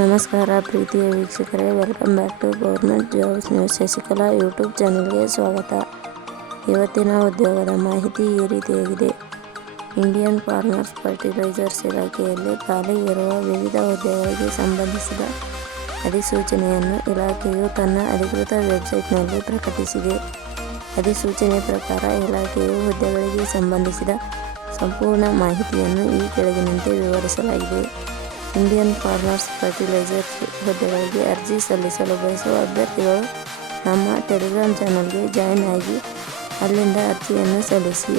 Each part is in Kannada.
ನಮಸ್ಕಾರ ಪ್ರೀತಿಯ ವೀಕ್ಷಕರೇ, welcome back to government jobs news. Shashikala YouTube ಚಾನಲ್ಗೆ ಸ್ವಾಗತ. ಇವತ್ತಿನ ಉದ್ಯೋಗದ ಮಾಹಿತಿ ಈ ರೀತಿಯಾಗಿದೆ. ಇಂಡಿಯನ್ ಫಾರ್ಮರ್ಸ್ ಫರ್ಟಿಲೈಸರ್ಸ್ ಇಲಾಖೆಯಲ್ಲಿ ಖಾಲಿ ಇರುವ ವಿವಿಧ ಹುದ್ದೆಗಳಿಗೆ ಸಂಬಂಧಿಸಿದ ಅಧಿಸೂಚನೆಯನ್ನು ಇಲಾಖೆಯು ತನ್ನ ಅಧಿಕೃತ ವೆಬ್ಸೈಟ್ನಲ್ಲಿ ಪ್ರಕಟಿಸಿದೆ. ಅಧಿಸೂಚನೆ ಪ್ರಕಾರ ಇಲಾಖೆಯು ಹುದ್ದೆಗಳಿಗೆ ಸಂಬಂಧಿಸಿದ ಸಂಪೂರ್ಣ ಮಾಹಿತಿಯನ್ನು ಈ ಕೆಳಗಿನಂತೆ ವಿವರಿಸಲಾಗಿದೆ. ಇಂಡಿಯನ್ ಫಾರ್ಮರ್ಸ್ ಫರ್ಟಿಲೈಸರ್ ಹುದ್ದೆಗಳಿಗೆ ಅರ್ಜಿ ಸಲ್ಲಿಸಲು ಬಯಸುವ ಅಭ್ಯರ್ಥಿಗಳು ನಮ್ಮ ಟೆಲಿಗ್ರಾಮ್ ಚಾನಲ್ಗೆ ಜಾಯಿನ್ ಆಗಿ ಅಲ್ಲಿಂದ ಅರ್ಜಿಯನ್ನು ಸಲ್ಲಿಸಿ.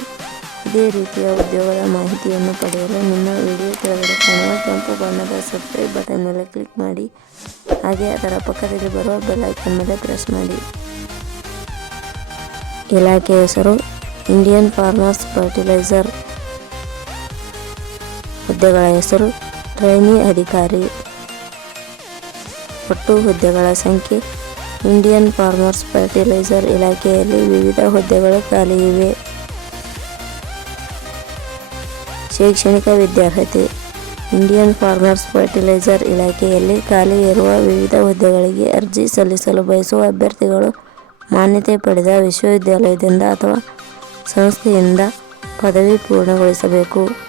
ಇದೇ ರೀತಿಯ ಉದ್ಯೋಗದ ಮಾಹಿತಿಯನ್ನು ಪಡೆಯಲು ನಿಮ್ಮ ವಿಡಿಯೋ ಕೆಳಗಡೆ ಕಾಣುವ ಕೆಂಪು ಬಣ್ಣದ ಸಬ್ಸ್ಕ್ರೈಬ್ ಬಟನ್ ಮೇಲೆ ಕ್ಲಿಕ್ ಮಾಡಿ. ಹಾಗೆ ಅದರ ಪಕ್ಕದಲ್ಲಿ ಬರುವ ಬೆಲ್ ಐಕನ್ ಮೇಲೆ ಪ್ರೆಸ್ ಮಾಡಿ. ಇಲಾಖೆ ಹೆಸರು ಇಂಡಿಯನ್ ಫಾರ್ಮರ್ಸ್ ಫರ್ಟಿಲೈಸರ್ ಹುದ್ದೆಗಳ ಹೆಸರು ಟ್ರೈನಿ ಅಧಿಕಾರಿ. ಒಟ್ಟು ಹುದ್ದೆಗಳ ಸಂಖ್ಯೆ. ಇಂಡಿಯನ್ ಫಾರ್ಮರ್ಸ್ ಫರ್ಟಿಲೈಸರ್ ಇಲಾಖೆಯಲ್ಲಿ ವಿವಿಧ ಹುದ್ದೆಗಳು ಖಾಲಿ ಇವೆ. ಶೈಕ್ಷಣಿಕ ವಿದ್ಯಾರ್ಹತೆ. ಇಂಡಿಯನ್ ಫಾರ್ಮರ್ಸ್ ಫರ್ಟಿಲೈಸರ್ ಇಲಾಖೆಯಲ್ಲಿ ಖಾಲಿ ಇರುವ ವಿವಿಧ ಹುದ್ದೆಗಳಿಗೆ ಅರ್ಜಿ ಸಲ್ಲಿಸಲು ಬಯಸುವ ಅಭ್ಯರ್ಥಿಗಳು ಮಾನ್ಯತೆ ಪಡೆದ ವಿಶ್ವವಿದ್ಯಾಲಯದಿಂದ ಅಥವಾ ಸಂಸ್ಥೆಯಿಂದ ಪದವಿ ಪೂರ್ಣಗೊಳಿಸಬೇಕು.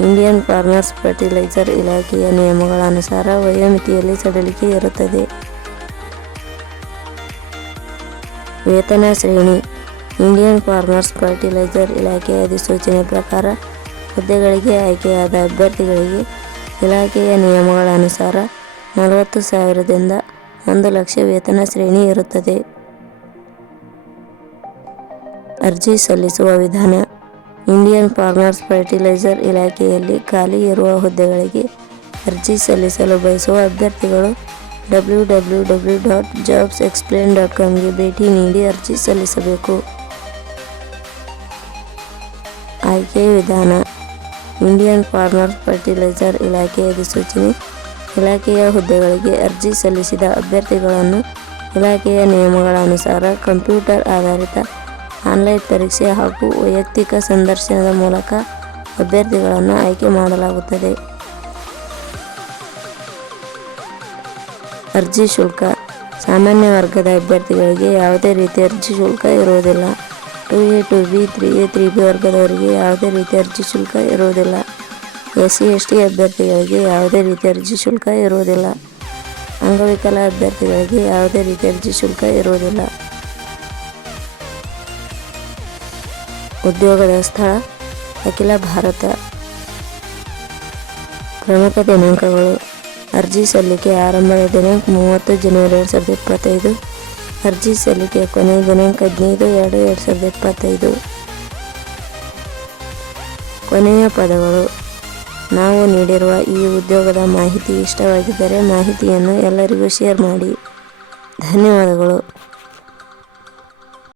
ಇಂಡಿಯನ್ ಫಾರ್ಮರ್ಸ್ ಫರ್ಟಿಲೈಸರ್ ಇಲಾಖೆಯ ನಿಯಮಗಳ ಅನುಸಾರ ವಯೋಮಿತಿಯಲ್ಲಿ ಸಡಿಲಿಕೆ ಇರುತ್ತದೆ. ವೇತನ ಶ್ರೇಣಿ, ಇಂಡಿಯನ್ ಫಾರ್ಮರ್ಸ್ ಫರ್ಟಿಲೈಸರ್ ಇಲಾಖೆಯ ಅಧಿಸೂಚನೆ ಪ್ರಕಾರ ಹುದ್ದೆಗಳಿಗೆ ಆಯ್ಕೆಯಾದ ಅಭ್ಯರ್ಥಿಗಳಿಗೆ ಇಲಾಖೆಯ ನಿಯಮಗಳ ಅನುಸಾರ ನಲವತ್ತು ಸಾವಿರದಿಂದ ಒಂದು ಲಕ್ಷ ವೇತನ ಶ್ರೇಣಿ ಇರುತ್ತದೆ. ಅರ್ಜಿ ಸಲ್ಲಿಸುವ ವಿಧಾನ ಇಂಡಿಯನ್ ಫಾರ್ಮರ್ಸ್ ಫರ್ಟಿಲೈಸರ್ ಇಲಾಖೆಯಲ್ಲಿ ಖಾಲಿ ಇರುವ ಹುದ್ದೆಗಳಿಗೆ ಅರ್ಜಿ ಸಲ್ಲಿಸಲು ಬಯಸುವ ಅಭ್ಯರ್ಥಿಗಳು W W W dot jobs explain dot ಕಾಮ್ಗೆ ಭೇಟಿ ನೀಡಿ ಅರ್ಜಿ ಸಲ್ಲಿಸಬೇಕು. ಆಯ್ಕೆ ವಿಧಾನ. ಇಂಡಿಯನ್ ಫಾರ್ಮರ್ಸ್ ಫರ್ಟಿಲೈಸರ್ ಇಲಾಖೆಯ ಅಧಿಸೂಚನೆ. ಇಲಾಖೆಯ ಹುದ್ದೆಗಳಿಗೆ ಅರ್ಜಿ ಸಲ್ಲಿಸಿದ ಅಭ್ಯರ್ಥಿಗಳನ್ನು ಇಲಾಖೆಯ ನಿಯಮಗಳ ಅನುಸಾರ ಕಂಪ್ಯೂಟರ್ ಆಧಾರಿತ ಆನ್ಲೈನ್ ಪರೀಕ್ಷೆ ಹಾಗೂ ವೈಯಕ್ತಿಕ ಸಂದರ್ಶನದ ಮೂಲಕ ಅಭ್ಯರ್ಥಿಗಳನ್ನು ಆಯ್ಕೆ ಮಾಡಲಾಗುತ್ತದೆ. ಅರ್ಜಿ ಶುಲ್ಕ. ಸಾಮಾನ್ಯ ವರ್ಗದ ಅಭ್ಯರ್ಥಿಗಳಿಗೆ ಯಾವುದೇ ರೀತಿಯ ಅರ್ಜಿ ಶುಲ್ಕ ಇರುವುದಿಲ್ಲ. Two A two B, three A, three B ವರ್ಗದವರಿಗೆ ಯಾವುದೇ ರೀತಿಯ ಅರ್ಜಿ ಶುಲ್ಕ ಇರುವುದಿಲ್ಲ. ಎಸ್ ಸಿ ಎಸ್ ಟಿ ಅಭ್ಯರ್ಥಿಗಳಿಗೆ ಯಾವುದೇ ರೀತಿಯ ಅರ್ಜಿ ಶುಲ್ಕ ಇರುವುದಿಲ್ಲ. ಅಂಗವಿಕಲ ಅಭ್ಯರ್ಥಿಗಳಿಗೆ ಯಾವುದೇ ರೀತಿಯ ಅರ್ಜಿ ಶುಲ್ಕ ಇರುವುದಿಲ್ಲ. ಉದ್ಯೋಗದ ಸ್ಥಳ ಅಖಿಲ ಭಾರತ ಪ್ರಮುಖ ದಿನಾಂಕಗಳು. ಅರ್ಜಿ ಸಲ್ಲಿಕೆ ಆರಂಭದ ದಿನಾಂಕ ಮೂವತ್ತು ಜನವರಿ ಎರಡು ಸಾವಿರದ ಇಪ್ಪತ್ತೈದು. ಅರ್ಜಿ ಸಲ್ಲಿಕೆ ಕೊನೆಯ ದಿನಾಂಕ ಹದಿನೈದು ಎರಡು ಎರಡು ಸಾವಿರದ ಇಪ್ಪತ್ತೈದು. ಕೊನೆಯ ಪದಗಳು. ನಾವು ನೀಡಿರುವ ಈ ಉದ್ಯೋಗದ ಮಾಹಿತಿ ಇಷ್ಟವಾಗಿದ್ದರೆ ಮಾಹಿತಿಯನ್ನು ಎಲ್ಲರಿಗೂ ಶೇರ್ ಮಾಡಿ. ಧನ್ಯವಾದಗಳು.